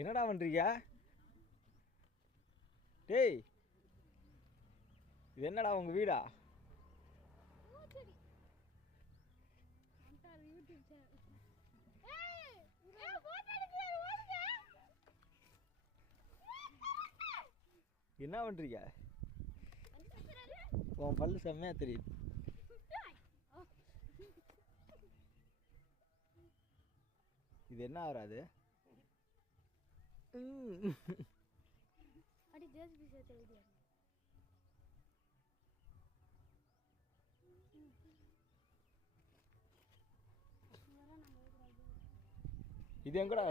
என்னடா பண்றீங்க? டேய், இது என்னடா உங்க வீடா? என்ன பண்றீங்க? உன் பல்லு செம்மையா தெரியுது. இது என்ன ஆறாது? இது எங்கடா